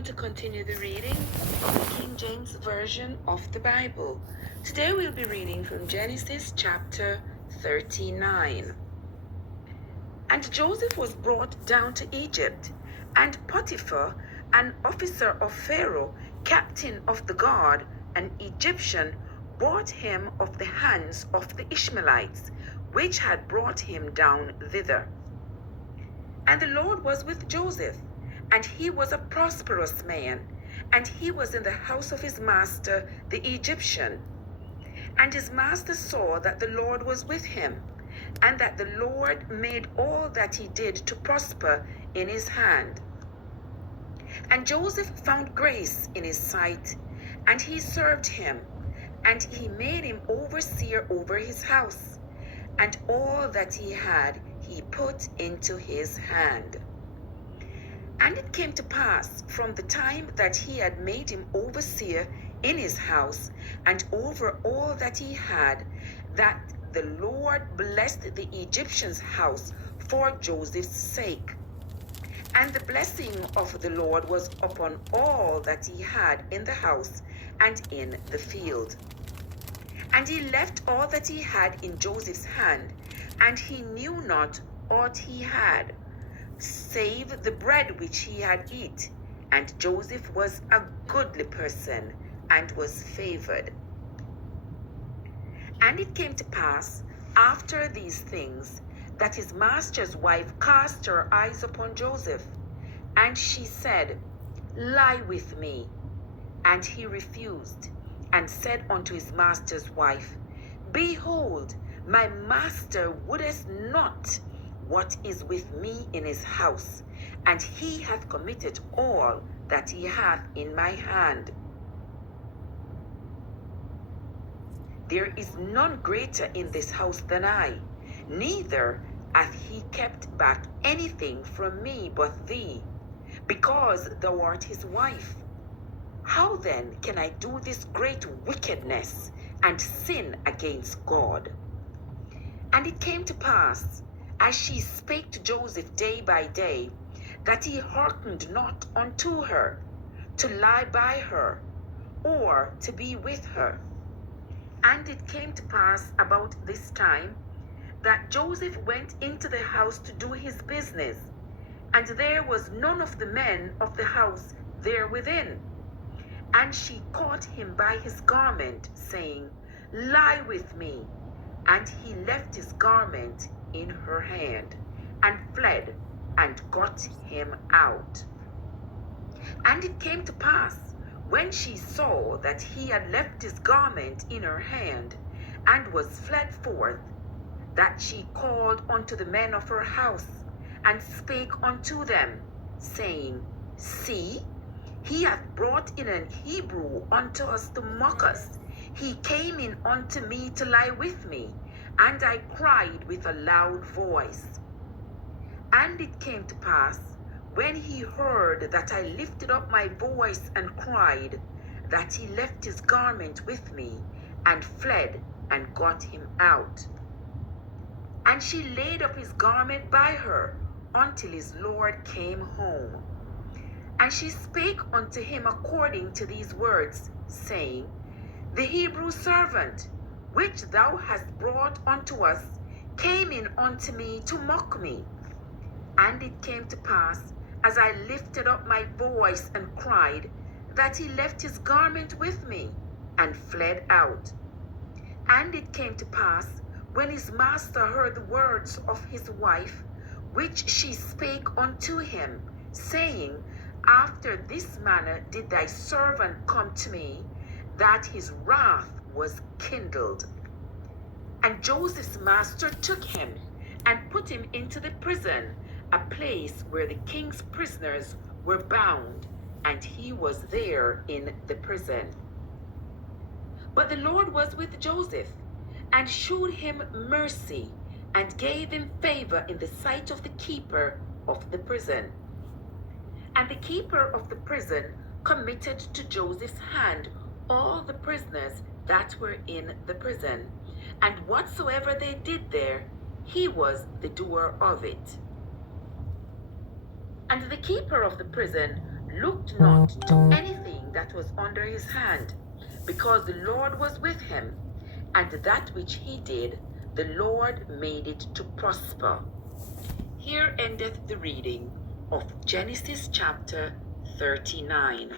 going to continue the reading of the King James Version of the Bible. Today we'll be reading from Genesis chapter 39. And Joseph was brought down to Egypt, and Potiphar, an officer of Pharaoh, captain of the guard, an Egyptian, bought him of the hands of the Ishmaelites, which had brought him down thither. And the Lord was with Joseph, and he was a prosperous man, and he was in the house of his master the Egyptian. And his master saw that the Lord was with him, and that the Lord made all that he did to prosper in his hand. And Joseph found grace in his sight, and he served him, and he made him overseer over his house, and all that he had he put into his hand. And it came to pass from the time that he had made him overseer in his house and over all that he had, that the Lord blessed the Egyptian's house for Joseph's sake. And the blessing of the Lord was upon all that he had in the house and in the field. And he left all that he had in Joseph's hand, and he knew not aught he had, save the bread which he had eat. And Joseph was a goodly person, and was favored. And it came to pass, after these things, that his master's wife cast her eyes upon Joseph, and she said, Lie with me. And he refused, and said unto his master's wife, Behold, my master wotteth not what is with me in his house, and he hath committed all that he hath in my hand. There is none greater in this house than I, neither hath he kept back anything from me but thee, because thou art his wife. How then can I do this great wickedness and sin against God? And it came to pass, as she spake to Joseph day by day, that he hearkened not unto her, to lie by her, or to be with her. And it came to pass about this time, that Joseph went into the house to do his business, and there was none of the men of the house there within. And she caught him by his garment, saying, Lie with me. And he left his garment in her hand, and fled, and got him out. And it came to pass, when she saw that he had left his garment in her hand, and was fled forth, that she called unto the men of her house, and spake unto them, saying, See, he hath brought in an Hebrew unto us to mock us. He came in unto me to lie with me, and I cried with a loud voice. And it came to pass, when he heard that I lifted up my voice and cried, that he left his garment with me, and fled, and got him out. And she laid up his garment by her, until his Lord came home. And she spake unto him according to these words, saying, The Hebrew servant, which thou hast brought unto us, came in unto me to mock me. And it came to pass, as I lifted up my voice and cried, that he left his garment with me, and fled out. And it came to pass, when his master heard the words of his wife, which she spake unto him, saying, After this manner did thy servant come to me, that his wrath was kindled. And Joseph's master took him, and put him into the prison, a place where the king's prisoners were bound, and he was there in the prison. But the Lord was with Joseph, and shewed him mercy, and gave him favor in the sight of the keeper of the prison. And the keeper of the prison committed to Joseph's hand all the prisoners that were in the prison, and whatsoever they did there, he was the doer of it. And the keeper of the prison looked not to anything that was under his hand, because the Lord was with him, and that which he did, the Lord made it to prosper. Here endeth the reading of Genesis chapter 39.